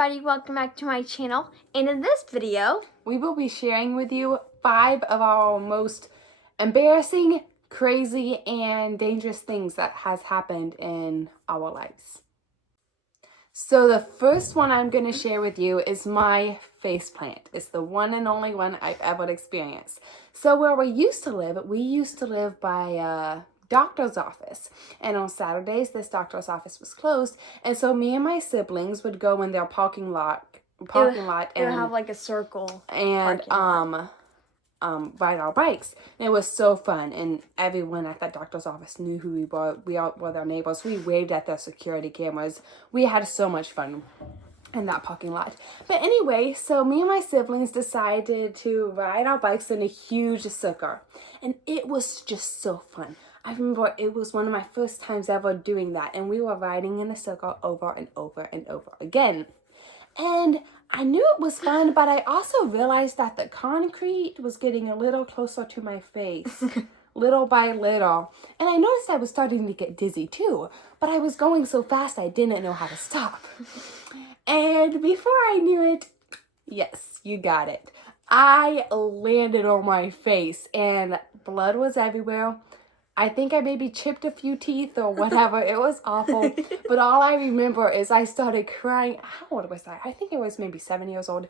everybody, welcome back to my channel, and in this video, we will be sharing with you 5 of our most embarrassing, crazy, and dangerous things that has happened in our lives. So the first one I'm going to share with you is my faceplant. It's the one and only one I've ever experienced. So where we used to live by a doctor's office, and on Saturdays this doctor's office was closed, and so me and my siblings would go in their parking lot it and would have like a circle and ride our bikes. And it was so fun, and everyone at that doctor's office knew who we were. We all were their neighbors. We waved at their security cameras. We had so much fun in that parking lot. But anyway, so me and my siblings decided to ride our bikes in a huge circle, and it was just so fun. I remember it was one of my first times ever doing that, and we were riding in a circle over and over and over again. And I knew it was fun, but I also realized that the concrete was getting a little closer to my face, little by little. And I noticed I was starting to get dizzy too, but I was going so fast I didn't know how to stop. And before I knew it, yes, you got it, I landed on my face and blood was everywhere. I think I maybe chipped a few teeth or whatever. It was awful. But all I remember is I started crying. How old was I? I think I was maybe 7 years old.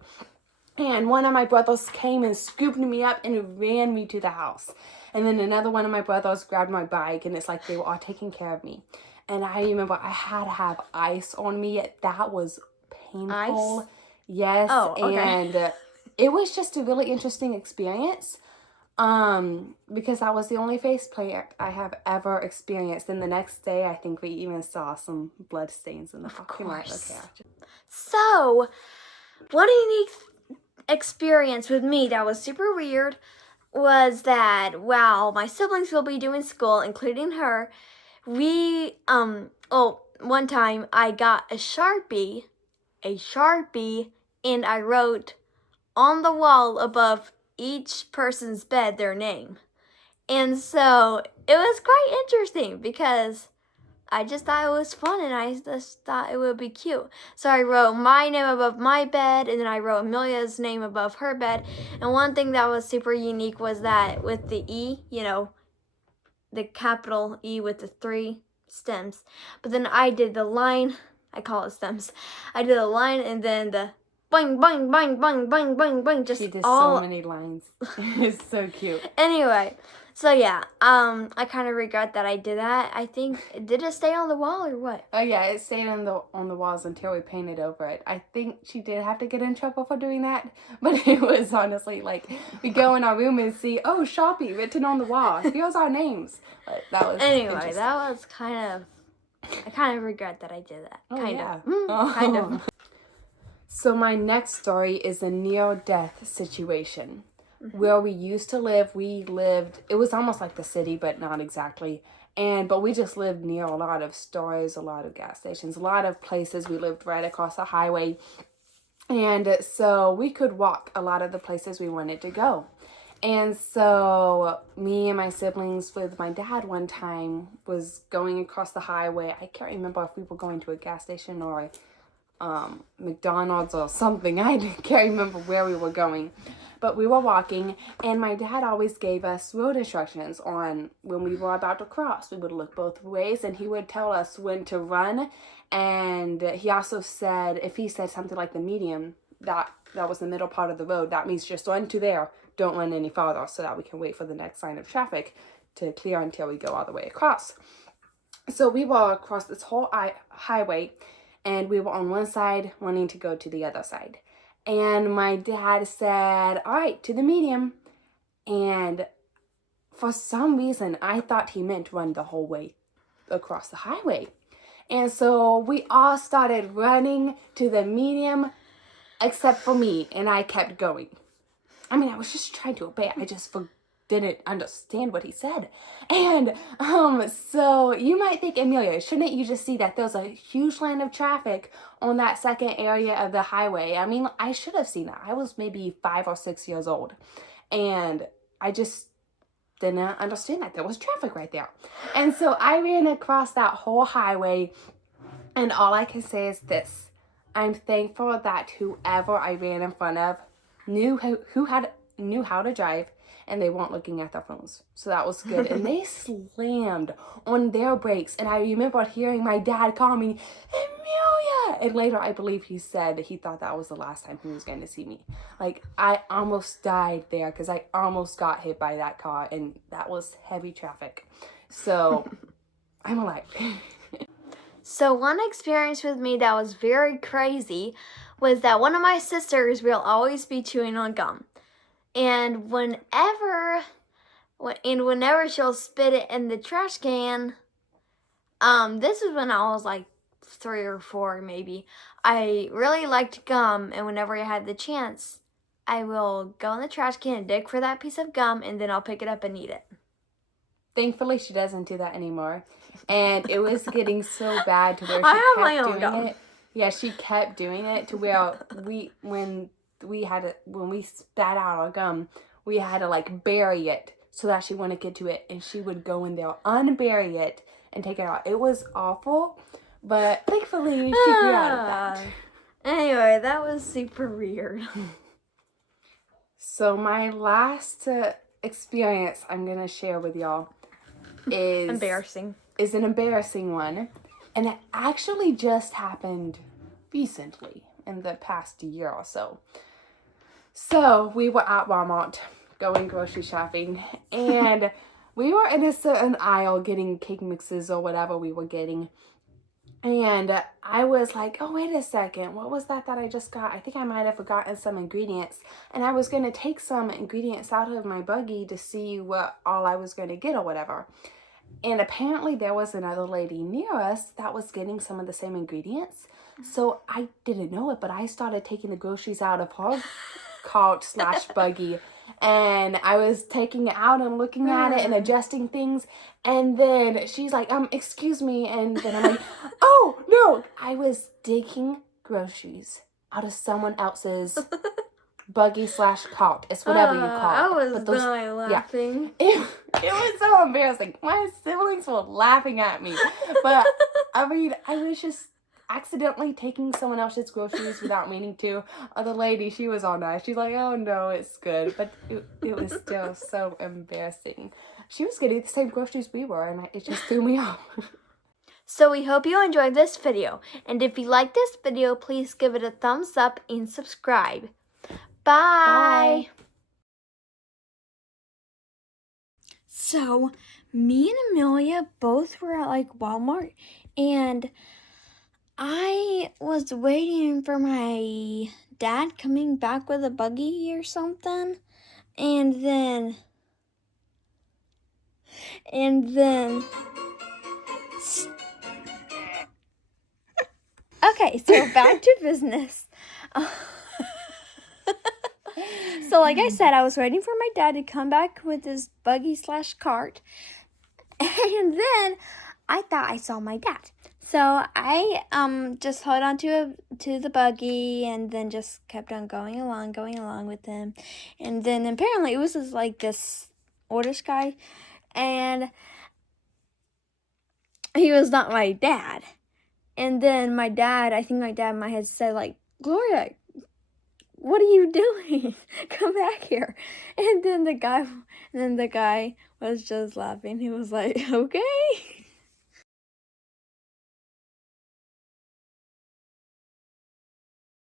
And one of my brothers came and scooped me up and ran me to the house. And then another one of my brothers grabbed my bike, and it's like they were all taking care of me. And I remember I had to have ice on me. That was painful. Ice? Yes. Oh, okay. And it was just a really interesting experience. Because that was the only faceplant I have ever experienced. And the next day, I think we even saw some blood stains in the parking lot. Okay. So, one unique experience with me that was super weird was that while my siblings will be doing school, including her, one time I got a Sharpie, and I wrote on the wall above each person's bed their name. And so it was quite interesting because I just thought it was fun, and I just thought it would be cute. So I wrote my name above my bed, and then I wrote Amelia's name above her bed. And one thing that was super unique was that with the E, the capital E with the 3 stems. But then I did the line, I call it stems. I did a line and then the boing, boing, boing, boing, boing, boing, boing. Just she did all... so many lines. It's so cute. Anyway, so yeah, I kind of regret that I did that. I think, did it stay on the wall or what? Oh yeah, it stayed on the walls until we painted over it. I think she did have to get in trouble for doing that, but it was honestly like we go in our room and see, oh, Sharpie written on the wall. Here's our names. But that was anyway. That was I kind of regret that I did that. Kind of. So my next story is a near-death situation. Where we used to live, it was almost like the city, but not exactly. But we just lived near a lot of stores, a lot of gas stations, a lot of places. We lived right across the highway. And so we could walk a lot of the places we wanted to go. And so me and my siblings with my dad one time was going across the highway. I can't remember if we were going to a gas station or McDonald's or something. I can't remember where we were going, but we were walking, and my dad always gave us road instructions on when we were about to cross. We would look both ways, and he would tell us when to run. And he also said, if he said something like the medium, that was the middle part of the road, that means just run to there, don't run any farther, so that we can wait for the next line of traffic to clear until we go all the way across. So we were across this whole highway, and we were on one side wanting to go to the other side. And my dad said, all right, to the medium. And for some reason, I thought he meant run the whole way across the highway. And so we all started running to the medium, except for me, and I kept going. I mean, I was just trying to obey. I just didn't understand what he said. And so you might think, Amelia, shouldn't you just see that there's a huge line of traffic on that second area of the highway? I mean, I should have seen that. I was maybe 5 or 6 years old, and I just didn't understand that there was traffic right there. And so I ran across that whole highway, and all I can say is this: I'm thankful that whoever I ran in front of knew how to drive, and they weren't looking at their phones. So that was good. And they slammed on their brakes. And I remember hearing my dad call me, Amelia! And later, I believe he said he thought that was the last time he was going to see me. Like, I almost died there because I almost got hit by that car, and that was heavy traffic. So, I'm alive. So one experience with me that was very crazy was that one of my sisters will always be chewing on gum. And whenever she'll spit it in the trash can, this is when I was like 3 or 4 maybe. I really liked gum, and whenever I had the chance, I will go in the trash can and dig for that piece of gum, and then I'll pick it up and eat it. Thankfully, she doesn't do that anymore. And it was getting so bad to where she I have kept my own doing gum. it. Yeah, she kept doing it to where when we spat out our gum, we had to like bury it so that she wouldn't get to it, and she would go in there, unbury it, and take it out. It was awful, but thankfully she grew out of that. Anyway, that was super weird. So my last experience I'm gonna share with y'all is an embarrassing one, and it actually just happened recently in the past year or so. So we were at Walmart going grocery shopping, and we were in a certain aisle getting cake mixes or whatever we were getting, and I was like, oh, wait a second, what was that I just got? I think I might have forgotten some ingredients, and I was going to take some ingredients out of my buggy to see what all I was going to get or whatever. And apparently there was another lady near us that was getting some of the same ingredients. So I didn't know it, but I started taking the groceries out of her cart/buggy. And I was taking it out and looking at it and adjusting things. And then she's like, excuse me. And then I'm like, oh, no. I was digging groceries out of someone else's buggy/cart. It's whatever you call it. I was dying laughing. Yeah. It was so embarrassing. My siblings were laughing at me. But, I mean, I was just accidentally taking someone else's groceries without meaning to. The lady, she was all nice. She's like, oh, no, it's good. But it was still so embarrassing. She was getting the same groceries we were, and it just threw me off. So we hope you enjoyed this video. And if you like this video, please give it a thumbs up and subscribe. Bye. So, me and Amelia both were at like Walmart, and I was waiting for my dad coming back with a buggy or something, and then okay, so back to business. So like I said, I was waiting for my dad to come back with his buggy/cart, and then I thought I saw my dad. So I just held on to the buggy, and then just kept on going along with him. And then apparently it was just like this oldish guy, and he was not my dad. And then I think my dad might have said like, Gloria, what are you doing? Come back here. And then the guy was just laughing. He was like, okay.